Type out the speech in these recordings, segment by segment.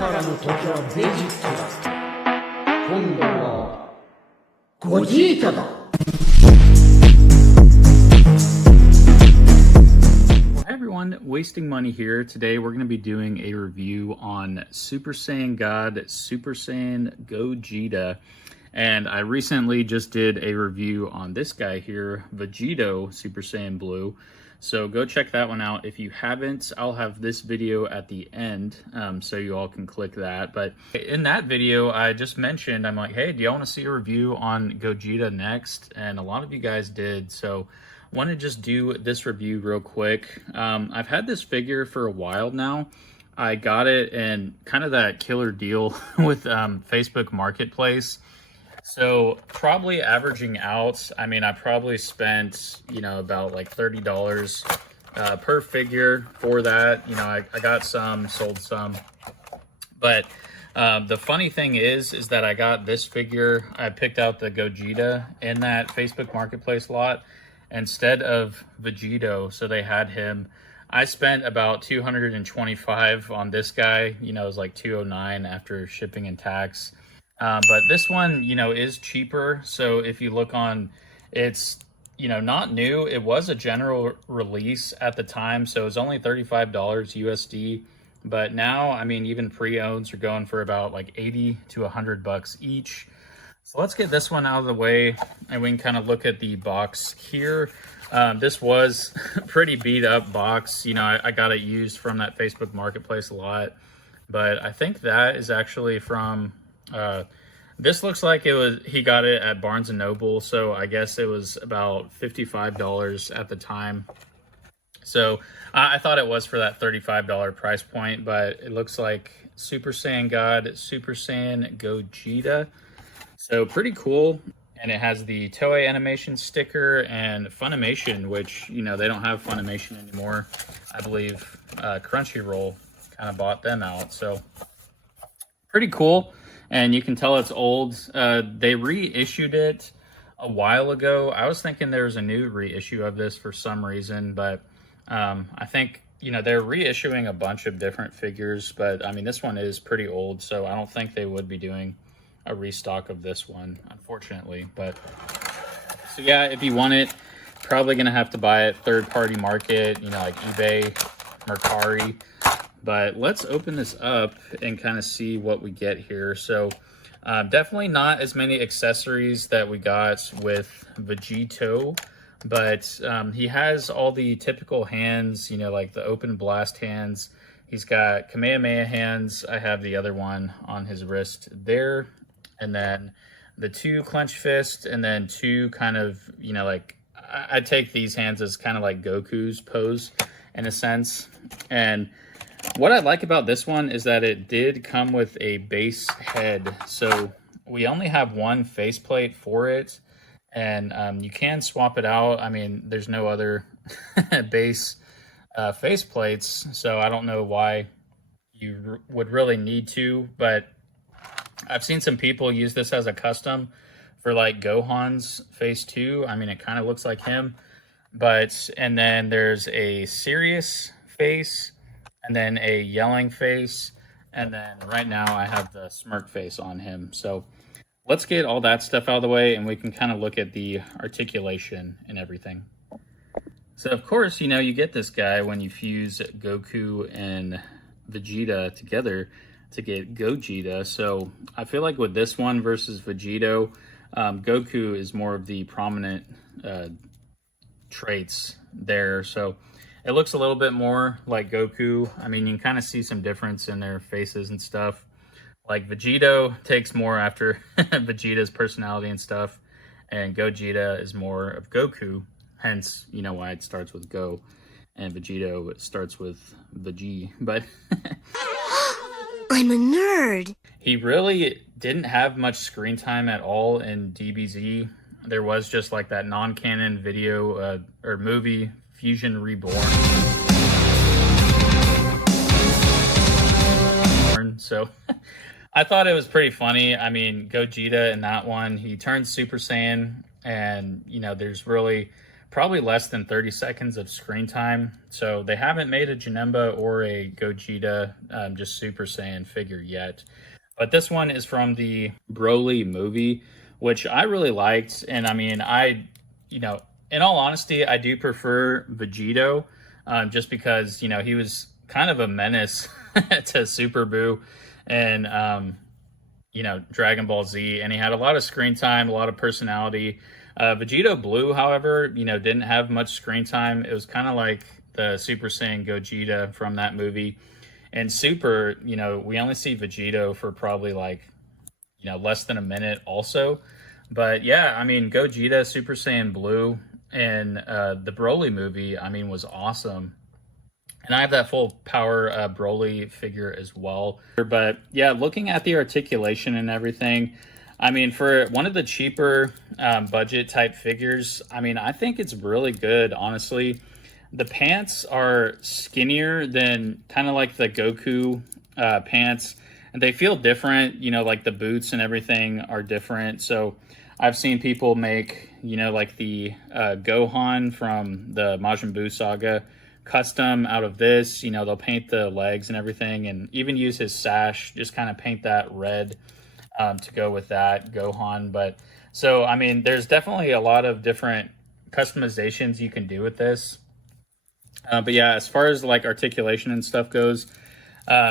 からの時はベジットだ。今度はゴジータだ。Hey everyone, Wasting Money here. Today we're going to be doing a review on Super Saiyan God, Super Saiyan Gogeta. And I recently just did a review on this guy here, Vegito Super Saiyan Blue. So go check that one out if you haven't. I'll have this video at the end, so you all can click that. But in that video, I just mentioned, I'm like, hey, do y'all want to see a review on Gogeta next? And a lot of you guys did, so want to just do this review real quick. I've had this figure for a while now. I got it in kind of that killer deal with Facebook Marketplace. So probably averaging out, I mean, I probably spent, about like $30 per figure for that. I got some, sold some. But the funny thing is that I got this figure, I picked out the Gogeta in that Facebook Marketplace lot instead of Vegito. So they had him. I spent about $225 on this guy. It was like $209 after shipping and tax. But this one, is cheaper. So if you look on, it's, not new. It was a general release at the time. So it's only $35 USD. But now, I mean, even pre-owns are going for about like 80 to $100 each. So let's get this one out of the way and we can kind of look at the box here. This was pretty beat up box. I got it used from that Facebook Marketplace a lot. But I think that is actually from... this looks like he got it at Barnes & Noble, so I guess it was about $55 at the time. So I thought it was for that $35 price point, but it looks like Super Saiyan God, Super Saiyan Gogeta. So pretty cool. And it has the Toei Animation sticker and Funimation, which, they don't have Funimation anymore. I believe Crunchyroll kind of bought them out. So pretty cool. And you can tell it's old. They reissued it a while ago. I was thinking there was a new reissue of this for some reason, but I think, they're reissuing a bunch of different figures, but I mean, this one is pretty old, so I don't think they would be doing a restock of this one, unfortunately. But so yeah, if you want it, probably gonna have to buy it third-party market, like eBay, Mercari. But let's open this up and kind of see what we get here. So definitely not as many accessories that we got with Vegito, but he has all the typical hands, like the open blast hands. He's got Kamehameha hands. I have the other one on his wrist there. And then the two clenched fists, and then two kind of, like, I take these hands as kind of like Goku's pose in a sense. And what I like about this one is that it did come with a base head. So we only have one faceplate for it, and you can swap it out. I mean, there's no other base faceplates, so I don't know why you would really need to, but I've seen some people use this as a custom for like Gohan's face 2. I mean, it kind of looks like him, and then there's a serious face, and then a yelling face, and then right now I have the smirk face on him. So let's get all that stuff out of the way, and we can kind of look at the articulation and everything. So of course, you get this guy when you fuse Goku and Vegeta together to get Gogeta. So I feel like with this one versus Vegito, Goku is more of the prominent traits there. So it looks a little bit more like Goku. I mean, you can kind of see some difference in their faces and stuff. Like Vegito takes more after Vegeta's personality and stuff, and Gogeta is more of Goku. Hence, why it starts with Go, and Vegito starts with Veggie. But I'm a nerd. He really didn't have much screen time at all in DBZ. There was just like that non-canon video or movie, Fusion Reborn. So I thought it was pretty funny. I mean, Gogeta in that one, he turns Super Saiyan, and there's really probably less than 30 seconds of screen time. So they haven't made a Janemba or a Gogeta just Super Saiyan figure yet. But this one is from the Broly movie, which I really liked. And I mean, in all honesty, I do prefer Vegito, just because, he was kind of a menace to Super Buu and, Dragon Ball Z. And he had a lot of screen time, a lot of personality. Vegito Blue, however, didn't have much screen time. It was kind of like the Super Saiyan Gogeta from that movie. And Super, we only see Vegito for probably like, less than a minute also. But yeah, I mean, Gogeta, Super Saiyan Blue, and the Broly movie, I mean, was awesome. And I have that full power Broly figure as well. But yeah, looking at the articulation and everything, I mean, for one of the cheaper budget type figures, I mean, I think it's really good, honestly. The pants are skinnier than kind of like the Goku pants, and they feel different, like the boots and everything are different. So I've seen people make, like the Gohan from the Majin Buu saga custom out of this. They'll paint the legs and everything, and even use his sash, just kind of paint that red to go with that Gohan. But so, I mean, there's definitely a lot of different customizations you can do with this. But yeah, as far as like articulation and stuff goes,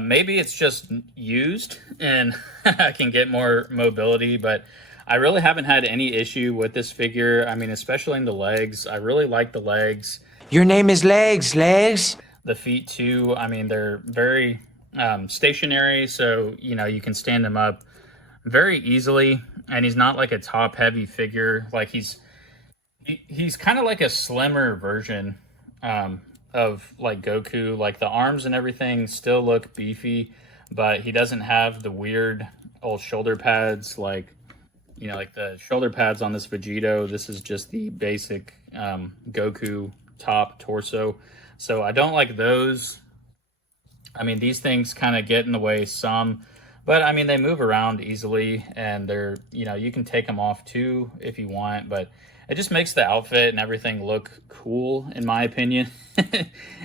maybe it's just used and I can get more mobility, but I really haven't had any issue with this figure. I mean, especially in the legs. I really like the legs. Your name is Legs. The feet too. I mean, they're very stationary, so you can stand him up very easily, and he's not like a top heavy figure. Like he's kind of like a slimmer version of like Goku. Like the arms and everything still look beefy, but he doesn't have the weird old shoulder pads like like the shoulder pads on this Vegito. This is just the basic Goku top torso, so I don't like those. I mean, these things kind of get in the way some, but I mean, they move around easily, and they're you can take them off too if you want, but it just makes the outfit and everything look cool, in my opinion.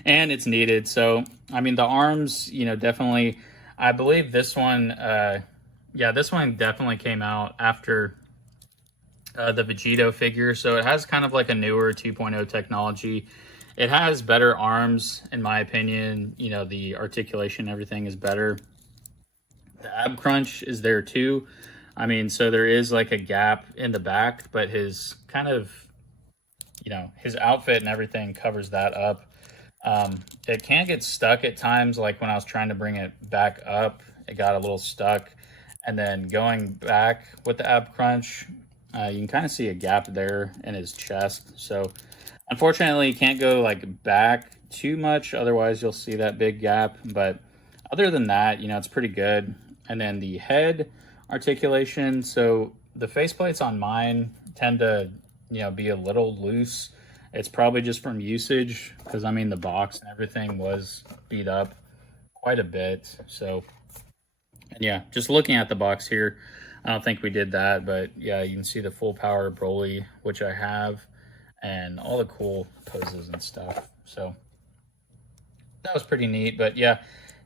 And it's needed. So I mean, the arms, definitely, I believe this one this one definitely came out after the Vegito figure, so it has kind of like a newer 2.0 technology. It has better arms, in my opinion. The articulation, everything is better. The ab crunch is there too. I mean, so there is like a gap in the back, but his kind of, his outfit and everything covers that up. It can get stuck at times, like when I was trying to bring it back up, it got a little stuck. And then going back with the ab crunch, you can kind of see a gap there in his chest. So unfortunately, you can't go like back too much, otherwise you'll see that big gap. But other than that, it's pretty good. And then the head articulation, so the faceplates on mine tend to be a little loose. It's probably just from usage, because I mean the box and everything was beat up quite a bit. So, and yeah, just looking at the box here, I don't think we did that, but yeah, you can see the full power Broly, which I have, and all the cool poses and stuff. So that was pretty neat. But yeah,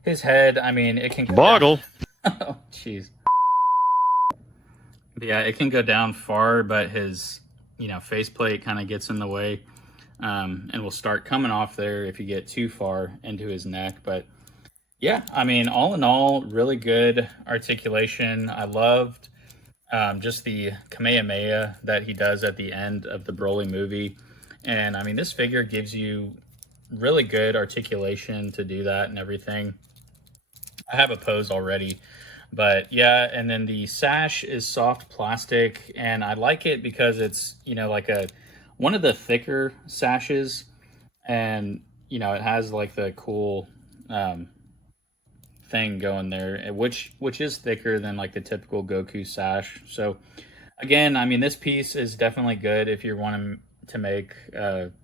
his head, I mean, it can boggle. Oh, jeez. Yeah, it can go down far, but his, faceplate kind of gets in the way, and will start coming off there if you get too far into his neck. But yeah, I mean, all in all, really good articulation. I loved just the Kamehameha that he does at the end of the Broly movie. And I mean, this figure gives you really good articulation to do that and everything. I have a pose already, but yeah. And then the sash is soft plastic, and I like it because it's, like one of the thicker sashes, and, it has like the cool, thing going there, which is thicker than like the typical Goku sash. So again, I mean, this piece is definitely good if you're wanting to make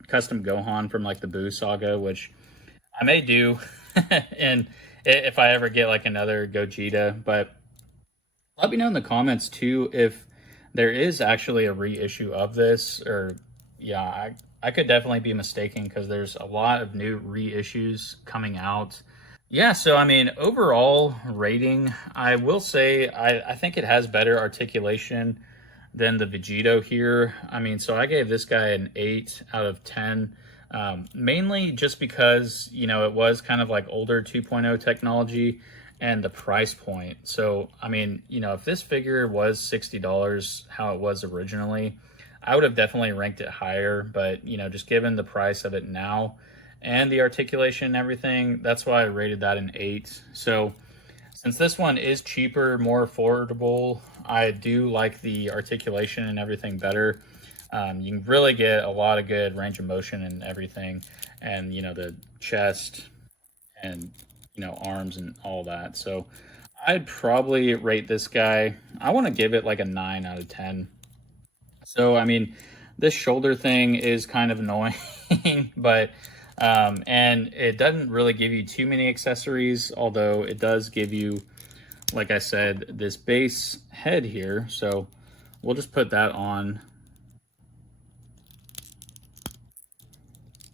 custom Gohan from like the Buu saga, which I may do and if I ever get like another Gogeta. But let me know in the comments too if there is actually a reissue of this, or yeah, I could definitely be mistaken because there's a lot of new reissues coming out. Yeah, so I mean, overall rating, I will say I think it has better articulation than the Vegito here. I mean, so I gave this guy an 8 out of 10, mainly just because, you know, it was kind of like older 2.0 technology and the price point. So, I mean, you know, if this figure was $60, how it was originally, I would have definitely ranked it higher. But, you know, just given the price of it now and the articulation and everything, that's why I rated that an 8. So, since this one is cheaper, more affordable, I do like the articulation and everything better. You can really get a lot of good range of motion and everything, and you know, the chest and you know, arms and all that. So I'd probably rate this guy, I want to give it like a 9 out of 10. So I mean, this shoulder thing is kind of annoying, but and it doesn't really give you too many accessories, although it does give you, like I said, this base head here. So we'll just put that on.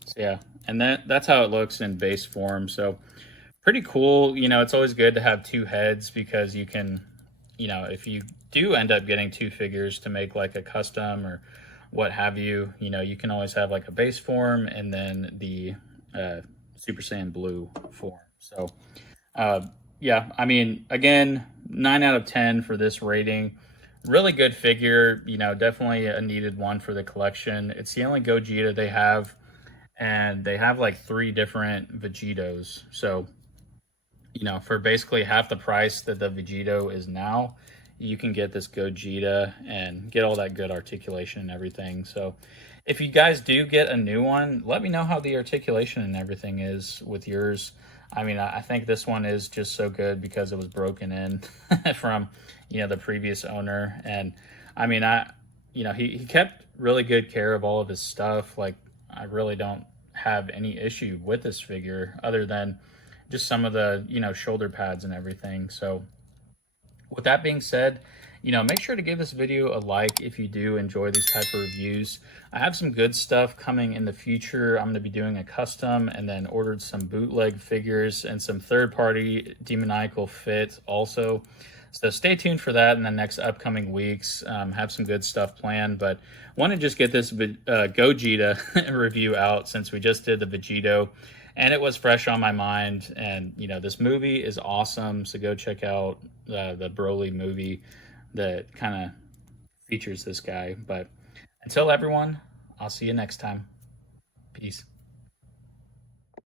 So yeah, and that's how it looks in base form. So pretty cool. You know, it's always good to have two heads because you can, you know, if you do end up getting two figures to make like a custom or what have you, you know, you can always have like a base form and then the Super Saiyan Blue form. So yeah, I mean, again, 9 out of 10 for this rating. Really good figure, you know, definitely a needed one for the collection. It's the only Gogeta they have, and they have like 3 different Vegetos. So, you know, for basically half the price that the Vegito is now, you can get this Gogeta and get all that good articulation and everything. So if you guys do get a new one, let me know how the articulation and everything is with yours. I mean, I think this one is just so good because it was broken in from, you know, the previous owner. And I mean, you know, he kept really good care of all of his stuff. Like, I really don't have any issue with this figure other than just some of the, you know, shoulder pads and everything. So with that being said, you know, make sure to give this video a like if you do enjoy these type of reviews. I have some good stuff coming in the future. I'm going to be doing a custom and then ordered some bootleg figures and some third-party demoniacal fit also. So stay tuned for that in the next upcoming weeks. Have some good stuff planned, but want to just get this Gogeta review out since we just did the Vegito and it was fresh on my mind. And you know, this movie is awesome, so go check out the Broly movie that kind of features this guy. But until everyone, I'll see you next time. Peace.